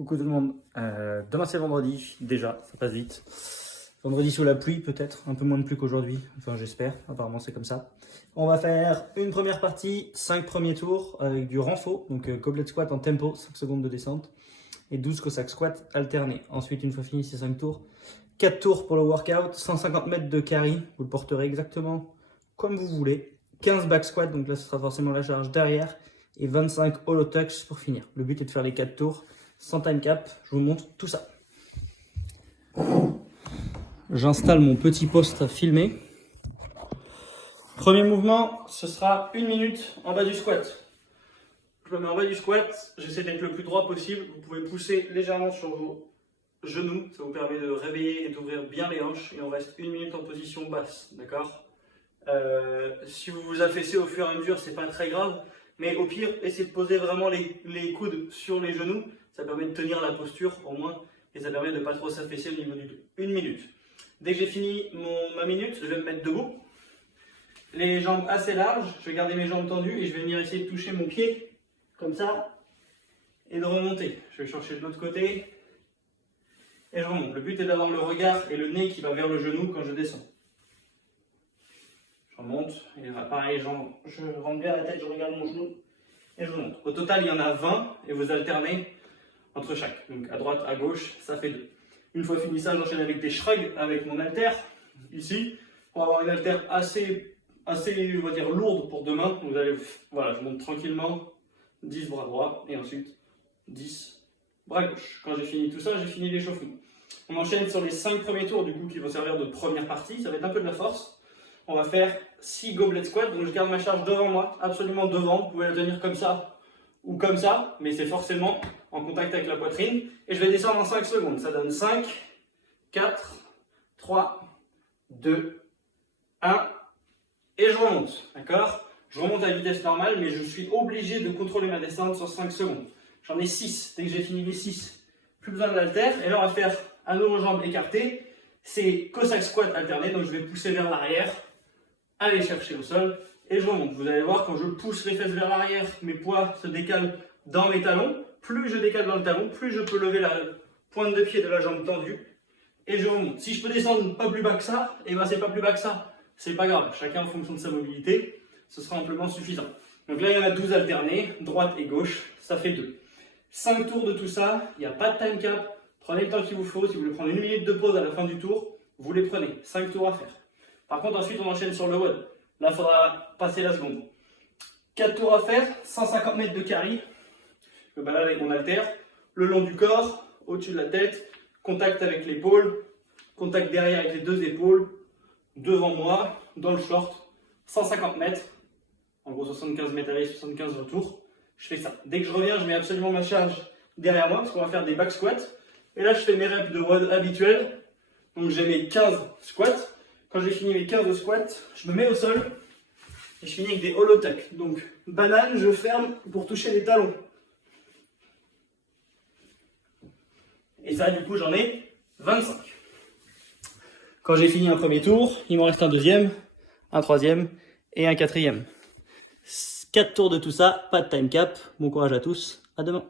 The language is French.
Coucou tout le monde. Demain c'est vendredi, déjà, ça passe vite. Vendredi sous la pluie peut-être, un peu moins de pluie qu'aujourd'hui, enfin j'espère, apparemment c'est comme ça. On va faire une première partie, 5 premiers tours avec du renfort, donc goblet squat en tempo, 5 secondes de descente, et 12 cossack squat alternés. Ensuite, une fois fini ces 5 tours, 4 tours pour le workout, 150 mètres de carry, vous le porterez exactement comme vous voulez. 15 back squat, donc là ce sera forcément la charge derrière, et 25 hollow tucks pour finir. Le but est de faire les 4 tours sans time cap, je vous montre tout ça. J'installe mon petit poste à filmer. Premier mouvement, ce sera 1 minute en bas du squat. Je me mets en bas du squat, j'essaie d'être le plus droit possible. Vous pouvez pousser légèrement sur vos genoux, ça vous permet de réveiller et d'ouvrir bien les hanches. Et on reste 1 minute en position basse, d'accord? Si vous vous affaissez au fur et à mesure, c'est pas très grave. Mais au pire, essayez de poser vraiment les coudes sur les genoux. Ça permet de tenir la posture au moins. Et ça permet de ne pas trop s'affaisser au niveau du dos. 1 minute. Dès que j'ai fini ma minute, je vais me mettre debout. Les jambes assez larges. Je vais garder mes jambes tendues et je vais venir essayer de toucher mon pied. Comme ça. Et de remonter. Je vais chercher de l'autre côté. Et je remonte. Le but est d'avoir le regard et le nez qui va vers le genou quand je descends. Je remonte, et là, pareil, je rentre bien la tête, je regarde mon genou et je remonte. Au total, il y en a 20 et vous alternez entre chaque. Donc à droite, à gauche, ça fait 2. Une fois fini ça, j'enchaîne avec des shrugs avec mon haltère, ici, pour avoir une haltère assez, on va dire, lourde pour demain. Vous allez, voilà, je monte tranquillement, 10 bras droits et ensuite 10 bras gauche. Quand j'ai fini tout ça, j'ai fini l'échauffement. On enchaîne sur les 5 premiers tours du coup qui vont servir de première partie, ça va être un peu de la force. On va faire 6 goblet squats, donc je garde ma charge devant moi, absolument devant. Vous pouvez la tenir comme ça ou comme ça, mais c'est forcément en contact avec la poitrine. Et je vais descendre en 5 secondes. Ça donne 5, 4, 3, 2, 1. Et je remonte, d'accord? Je remonte à vitesse normale, mais je suis obligé de contrôler ma descente sur 5 secondes. J'en ai 6. Dès que j'ai fini les 6, plus besoin de l'haltère. Et là, on va faire à nouveau jambes écartées. C'est cossack squat alterné, donc je vais pousser vers l'arrière. Aller chercher au sol et je remonte. Vous allez voir, quand je pousse les fesses vers l'arrière, mes poids se décalent dans mes talons. Plus je décale dans le talon, plus je peux lever la pointe de pied de la jambe tendue et je remonte. Si je peux descendre pas plus bas que ça, et ben c'est pas plus bas que ça. C'est pas grave, chacun en fonction de sa mobilité, ce sera amplement suffisant. Donc là, il y en a 12 alternés, droite et gauche, ça fait 2. 5 tours de tout ça, il n'y a pas de time cap. Prenez le temps qu'il vous faut. Si vous voulez prendre 1 minute de pause à la fin du tour, vous les prenez. 5 tours à faire. Par contre, ensuite, on enchaîne sur le WOD. Là, il faudra passer la seconde. 4 tours à faire, 150 mètres de carry. Je me balade avec mon haltère, le long du corps, au-dessus de la tête, contact avec l'épaule, contact derrière avec les 2 épaules, devant moi, dans le short, 150 mètres, en gros 75 mètres aller, 75 retour. Je fais ça. Dès que je reviens, je mets absolument ma charge derrière moi, parce qu'on va faire des back squats. Et là, je fais mes reps de WOD habituels. Donc j'ai mes 15 squats. Quand j'ai fini mes 15 squats, je me mets au sol et je finis avec des hollow tucks. Donc, banane, je ferme pour toucher les talons. Et ça, du coup, j'en ai 25. Quand j'ai fini un premier tour, il m'en reste un deuxième, un troisième et un quatrième. 4 tours de tout ça, pas de time cap. Bon courage à tous, à demain.